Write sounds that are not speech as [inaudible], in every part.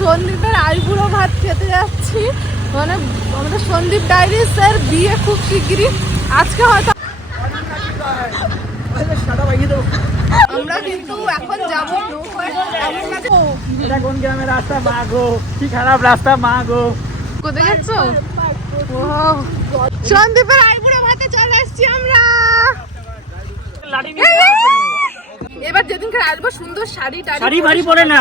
সন্দীপের আইবুড়ো ভাত খেতে যাচ্ছি। মানে আমাদের সন্দীপ ডাইরিস স্যার বিয়ে খুব শিগগিরই। আজকে হয়তো আমরা কিন্তু এখন যাব। এটা কোন গ্রামের রাস্তা মা গো? কি খারাপ রাস্তা মা গো? কোথায় যাচ্ছ? সন্দীপের আইবুড়ো ভাতে চলে এসছি আমরা। এবার যেদিনকে আসব সুন্দর শাড়ি টাড়ি শাড়ি ভারী পরে না।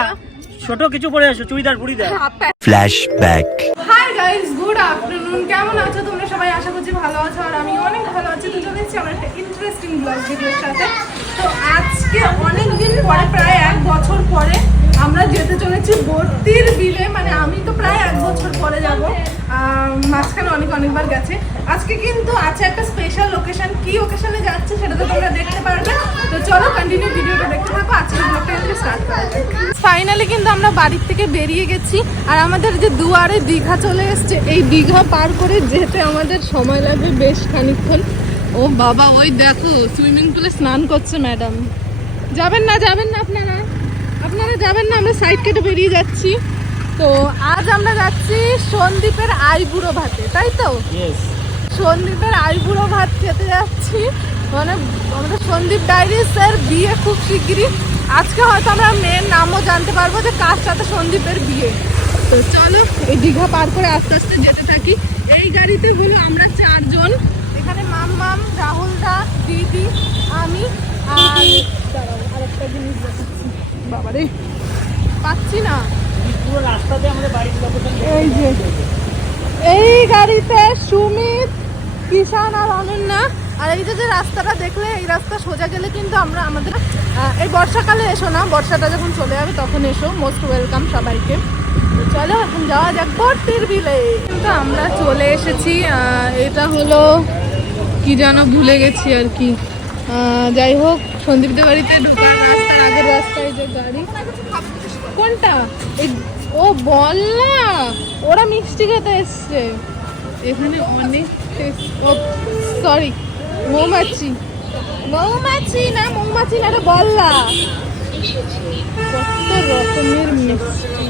ছোট কিছু পরে আসো চুড়িদার পুরি দেয় flashback hi guys good afternoon কেমন আছো? তোমরা সবাই আশা করছি ভালো আছো আর আমি অনেক ভালো আছি। তো চলে এসেছি আমার একটা ইন্টারেস্টিং ব্লগ ভিডিওর সাথে। তো আজকে অনেক দিন পরে প্রায় এক বছর পরে আমরা যেতে চলেছি ভর্তির বিলে। মানে আমি তো প্রায় এক বছর পরে যাব। মাঝখানে অনেক অনেকবার গেছে। আজকে কিন্তু আছে একটা স্পেশাল লোকেশন কি ওকেশনে যাচ্ছে সেটা তো তোমরা দেখতে পারবে। তো চলো কন্টিনিউ ভিডিওটা দেখতে থাকো। আজকের ব্লগটা এখানে স্টার্ট করা ফাইনালি কিন্তু আমরা বাড়ির থেকে বেরিয়ে গেছি। আর আমাদের যে দুয়ারে দীঘা চলে এসছে, এই দীঘা পার করে যেতে আমাদের সময় লাগবে বেশ খানিকক্ষণ। ও বাবা, ওই দেখো সুইমিং পুলে স্নান করছে ম্যাডাম যাবেন না যাবেন না আপনারা। আপনারা যাবেন না, আমরা সাইড কেটে বেরিয়ে যাচ্ছি। তো আজ আমরা যাচ্ছি সন্দীপের আইবুড়ো ভাতে তাই তো? সন্দীপের আইবুড়ো ভাত খেতে যাচ্ছি। মানে আমাদের সন্দীপ ডাইরিস এর বিয়ে খুব শিগগিরই। আজকে হয়তো আমরা মেয়ের নামও জানতে পারব যে কার সাথে সন্দীপের বিয়ে। তো চলো এই দীঘা পার করে আস্তে আস্তে যেতে থাকি। এই গাড়িতে হলো আমরা চারজন। এখানে মাম মাম রাহুল দা দিদি আমি আর আরেকটা জিনিস দেখাচ্ছি। বাবারে পাচ্ছি না। এই যে। এই গাড়িতে সুমিত কিষান আর অনন্যা। আর এই যে রাস্তাটা দেখলে এই রাস্তা সোজা গেলে কিন্তু আমরা আমাদের এই বর্ষাকালে এসো না। বর্ষাটা যখন চলে যাবে তখন এসো। মোস্ট ওয়েলকাম সবাইকে। চলো এখন যাওয়া যাক ভর্তির বিলে। কিন্তু আমরা চলে এসেছি এটা হলো কি যেন ভুলে গেছি আর কি। যাই হোক সন্দীপদের বাড়িতে ঢোকার রাস্তার আগের রাস্তায় যে গাড়ি। কোনটা? এই ও বল না। ওরা মিষ্টি খেতে এসছে। এখানে অনেক ও সরি মৌমাছি। মৌমাছি না মৌমাছি না এটা বললা কত রকমের মিষ্টি।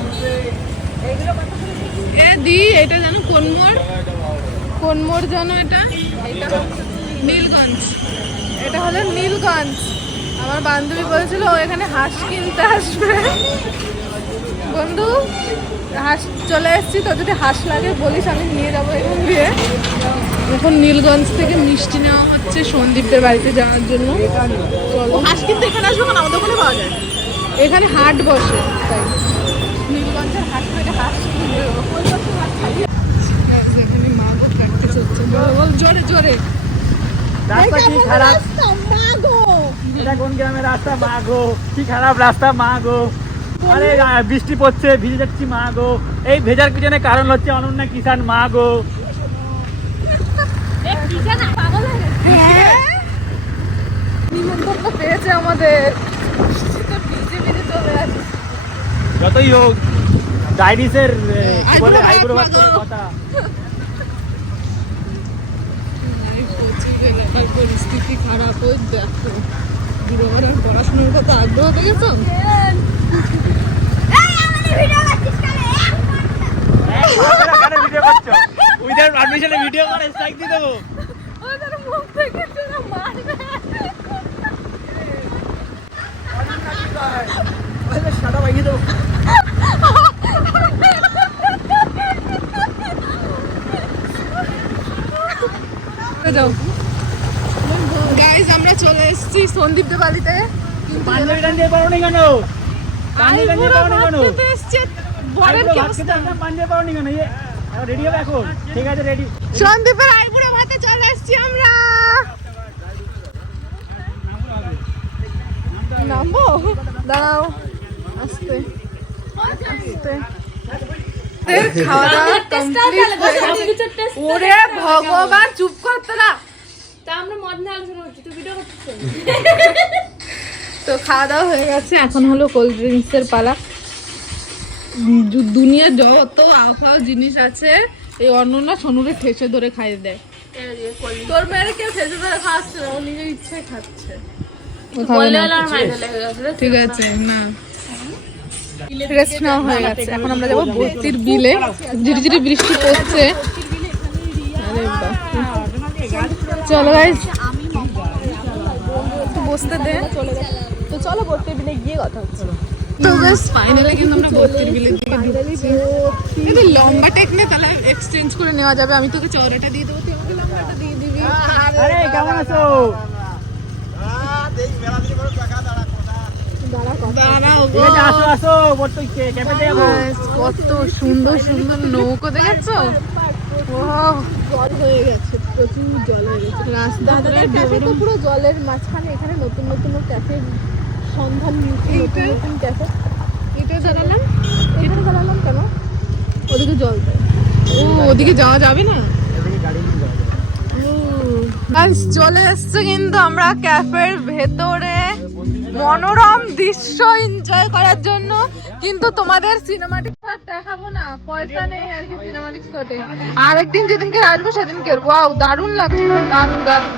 এ দি এটা জানো কোন মোড় কোন মোড় জানো এটা এটা? নীলগঞ্জ। এটা হলো নীলগঞ্জ। আমার বান্ধবী বলেছিল ও এখানে হাঁস কিনতে আসবে। বন্ধু হাঁস চলে এসেছি তো যদি হাঁস লাগে বলিস আমি নিয়ে যাব এখান দিয়ে এখন নীলগঞ্জ থেকে মিষ্টি নেওয়া হচ্ছে সন্দীপদের বাড়িতে যাওয়ার জন্য। হাঁস কিন্তু এখানে আসবে না আমাদের ওখানে পাওয়া যায়। এখানে হাট বসে তাই। নীলগঞ্জের হাট থেকে হাঁস কিনবে ও। এখানে মাগো প্র্যাকটিস হচ্ছে বল বল জোরে জোরে। রাস্তা কি খারাপ? এটা কোন গ্রামের রাস্তা? মা গো। কি খারাপ রাস্তা মা গো। আরে বৃষ্টি পড়ছে ভিজে যাচ্ছি মা গো। এই ভেজার পিছনে কারণ হচ্ছে অনন্যা কিষান মা গো। পেয়েছে আমাদের। আসছে। যতই হোক কি বলে ভাত মাগো। কথা। পরিস্থিতি খারাপ ওই দেখো। বুড়ো বড় পড়াশোনার কত আগ্রহ দেখেছ? ভিডিও করছ উইদাউট পারমিশনে ভিডিও করে স্ট্রাইক দিয়ে দেবো। ওদের মুখ থেকে যেন মারবে। সাদা ভাঙিয়ে দেবো। যাও। আমরা চলে এসেছি সন্দীপদের বাড়িতে কিন্তু পাঞ্জাবি টাঞ্জাবি পারো নি কেন? পাঞ্জাবি টাঞ্জাবি আইবুড়ো পারো কেন? খেতে এসছে বরের কি অবস্থা? আসলাম, পারো নি কেন? রেডি হবে এখন? ঠিক আছে রেডি সন্দীপের আইবুড়ো ভাতে চলে এসেছি আমরা। নামবো? দাঁড়াও আস্তে আস্তে। [laughs] খাওয়া দাওয়া complete ওরে ভগবান চুপ করতে না তা আমরা মদ নিয়ে আলোচনা তো খাওয়া দাওয়া হয়ে গেছে এখন হলো কোল্ড ড্রিঙ্কসের পালা। দুনিয়ার যত আফাও জিনিস আছে এই অন্যনা সোনুরে ঠেসে ধরে খাইয়ে দেয়। তোর মেয়ের কেউ ঠেসে ধরে খাওয়াচ্ছে না ও নিজের ইচ্ছায় খাচ্ছে। ঠিক আছে। না। রেস্ট নেওয়া হয়ে গেছে। এখন আমরা যাব বস্তির বিলে। ঝিরিঝিরি বৃষ্টি পড়ছে। চলো বসতে দে। তো চলো বস্তির বিলে গিয়ে কথা হচ্ছে। তো গাইস ফাইনালি কিন্তু আমরা বস্তির বিলের দিকে ঢুকছি। যদি লম্বা টেক নে তাহলে এক্সচেঞ্জ করে নেওয়া যাবে। আমি তোকে চওড়াটা দিয়ে দেবো তুই আমাকে লম্বাটা দিয়ে দিবি। আরে কেমন আছো? কত সুন্দর সুন্দর নৌকো দেখেছ? Wow, জল হয়ে গেছে। প্রচুর জল হয়ে রাস্তা তো পুরো জলের মাঝখানে এখানে নতুন নতুন ক্যাফের সন্ধান মিলছে নতুন নতুন ক্যাফে এটা দাঁড়ালাম এখানে দাঁড়ালাম কেন? ওদিকে জল ও ওদিকে যাওয়া যাবে না? গাইস চলে এসছে কিন্তু আমরা ক্যাফের ভেতরে। মনোরম দৃশ্য এনজয় করার জন্য। কিন্তু তোমাদের সিনেমাটিক শট আরেকদিন যেদিনকে আসব সেদিনকে ওয়াও দারুণ লাগছে দারুণ দারুণ।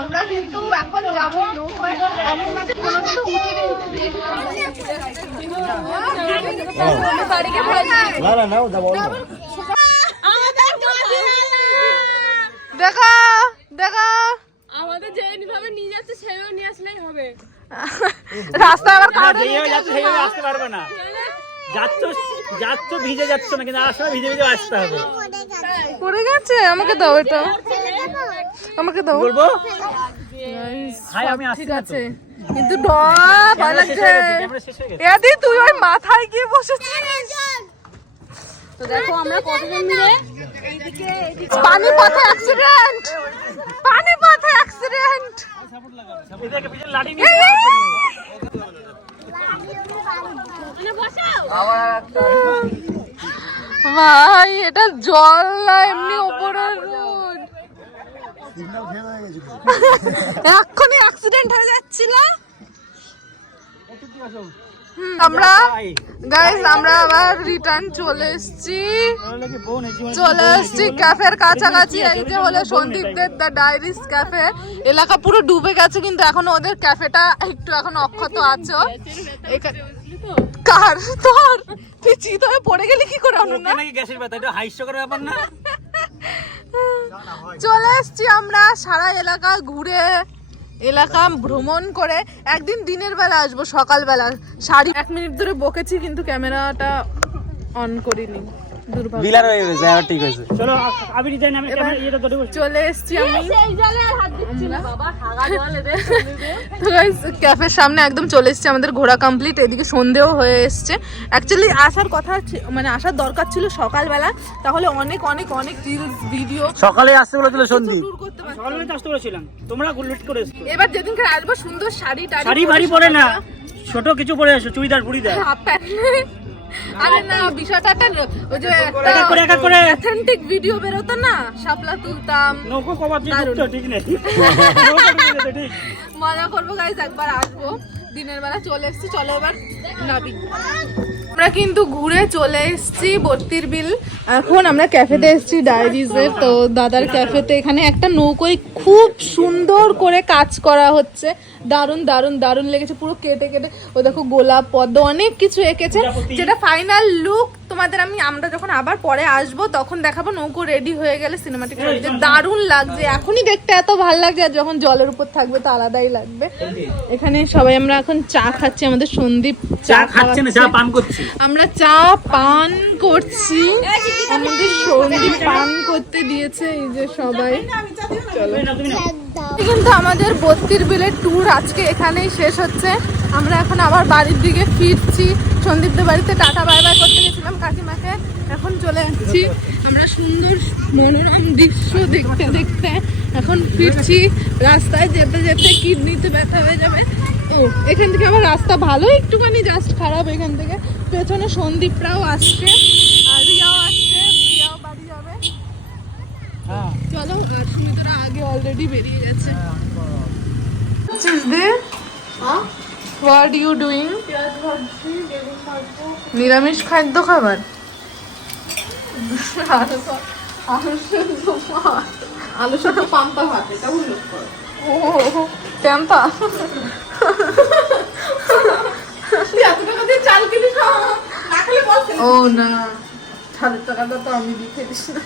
আমরা কিন্তু এখন যাব দেখা দেখা। আমাদের ভাবে নিয়ে যাচ্ছে সেভাবে নিয়ে আসলেই হবে। রাস্তা আবার না, কাউকে যেইভাবে আসতে পারবে না। যাচ্ছ যাচ্ছ ভিজে যাচ্ছ না কিন্তু আসার ভিজে ভিজে আসতে হবে। পড়ে গেছে? আমাকে দাও এটা। আমাকে দাও। বলব? হাই আমি আসছি ঠিক আছে। কিন্তু ডর ভয় লাগছে। এদি তুই ওই মাথায় গিয়ে বসেছিস। তো দেখো আমরা কতজন মিলে? পানি পথে অ্যাক্সিডেন্ট পানি পথে অ্যাক্সিডেন্ট। ভাই এটা জল না এমনি ওপরের রোড এক্ষুনি অ্যাক্সিডেন্ট হয়ে যাচ্ছিল। হুম, আমরা। গাইস আমরা আবার রিটার্ন চলে এসেছি। চলে এসেছি ক্যাফের কাছাকাছি এই যে হলো সন্দীপদের দ্য ডায়েরিস ক্যাফে এলাকা পুরো ডুবে গেছে কিন্তু এখনও ওদের ক্যাফেটা একটু এখন অক্ষত আছে। কার? তোর? তুই চিত হয়ে পড়ে গেলি কি করে আমরা নাকি গ্যাসের ব্যথা এটা হাস্যকর ব্যাপার না? চলে এসছি আমরা সারা এলাকা ঘুরে, এলাকা ভ্রমণ করে। একদিন দিনের বেলা আসব, সকালবেলা। সাড়ে এক মিনিট ধরে বকেছি, কিন্তু ক্যামেরাটা অন করিনি। বিলার হয়ে গেছে আবার ঠিক আছে চলো আমি ডিজাইন আমি ক্যামেরা ইয়েটা ধরে বসছি চলে এসেছি আমি। এই জলে আর হাত দিচ্ছি না। বাবা হাগা জল এদের [laughs] তো গাইস ক্যাফের সামনে একদম চলে এসেছে আমাদের ঘোরা কমপ্লিট এদিকে সন্ধেও হয়ে এসছে। অ্যাকচুয়ালি আসার কথা মানে আসার দরকার ছিল সকালবেলা তাহলে অনেক অনেক অনেক রিলস ভিডিও সকালে আসতে বলেছিল পারতাম। সকালে আসতে বলেছিলাম। তোমরা গুলুট করে এসছো। এবার যেদিনকে আসব সুন্দর শাড়ি টাড়ি শাড়ি ভারী পরে না। ছোট কিছু পরে এসো চুড়িদার বুড়িদার। Half pant. আরে না বিষয়টা একটা ওই যে একটা এক এক করে এক এক করে। অথেন্টিক ভিডিও বেরোতো না শাপলা তুলতাম। নৌকো কবার দিয়ে ঠিক নেই। [laughs] মজা করব গাইজ একবার আসব। দিনের বেলা চলে এসেছি চলো এবার নাবি। আমরা কিন্তু ঘুরে চলে এসেছি বত্তির বিল। এখন আমরা ক্যাফেতে এসেছি ডায়েরিজের তো দাদার ক্যাফেতে এখানে একটা নৌকোয় খুব সুন্দর করে কাজ করা হচ্ছে। দারুণ দারুণ দারুণ লেগেছে। পুরো কেটে কেটে। ও দেখো গোলাপ পদ্ম অনেক কিছু এঁকেছে। যেটা ফাইনাল লুক তোমাদের আমি আমরা যখন আবার পরে আসব তখন দেখাবো। নৌকো রেডি হয়ে গেলে সিনেমাটিক যে দারুণ লাগছে। এখনই দেখতে এত ভালো লাগছে। আর যখন জলের উপর থাকবে তো আলাদাই লাগবে। এখানে সবাই আমরা এখন চা খাচ্ছি। আমাদের সন্দীপ চা খাচ্ছে না চা পান করছে। আমরা চা পান করছি। আমাদের সন্ধি পান করতে দিয়েছে এই যে সবাই। কিন্তু আমাদের বত্রির বিলের ট্যুর আজকে এখানেই শেষ হচ্ছে। আমরা এখন আবার বাড়ির দিকে ফিরছি। সন্দীপদের বাড়িতে টাটা, বাই বাই করতে গেছিলাম কাকিমাকে। এখন চলে যাচ্ছি। আমরা সুন্দর মনোরম দৃশ্য দেখতে দেখতে এখন ফিরছি। রাস্তায় যেতে যেতে কিডনিতে ব্যথা হয়ে যাবে। ও এখান থেকে আবার রাস্তা ভালো একটুখানি জাস্ট খারাপ এখান থেকে। পেছনে সন্দীপরাও আসছে আর রিয়াও আসছে রিয়াও বাড়ি যাবে। হ্যাঁ। চলো সুমিত্রা আগে অলরেডি বেরিয়ে গেছে। there? What you doing? নিরামিষ খাদ্য খাবার? আলু সেদ্ধ পান্তা ভাত এটা উল্লেখ করো। ও দিয়ে চাল কিনে খাওয়া না খেলে বল ও না সাড়ে টাকাটা তো আমি দিস না।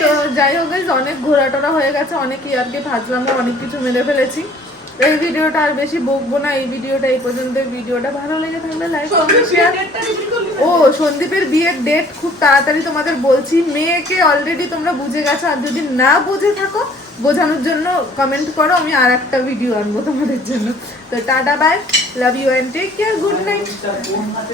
তো যাই হোক অনেক ঘোরাটোরা হয়ে গেছে অনেক ইয়ারকে ভাজলাম অনেক কিছু মেরে ফেলেছি। এই ভিডিওটা আর বেশি বকবো না এই ভিডিওটা এই পর্যন্ত। ভিডিওটা ভালো লেগে থাকলে লাইক ও সন্দীপের বিয়ের ডেট খুব তাড়াতাড়ি তোমাদের বলছি মেয়েকে অলরেডি তোমরা বুঝে গেছো আর যদি না বুঝে থাকো বোঝানোর জন্য কমেন্ট করো, আমি আর একটা ভিডিও আনব তোমাদের জন্য। তো tata bye love you and take care good night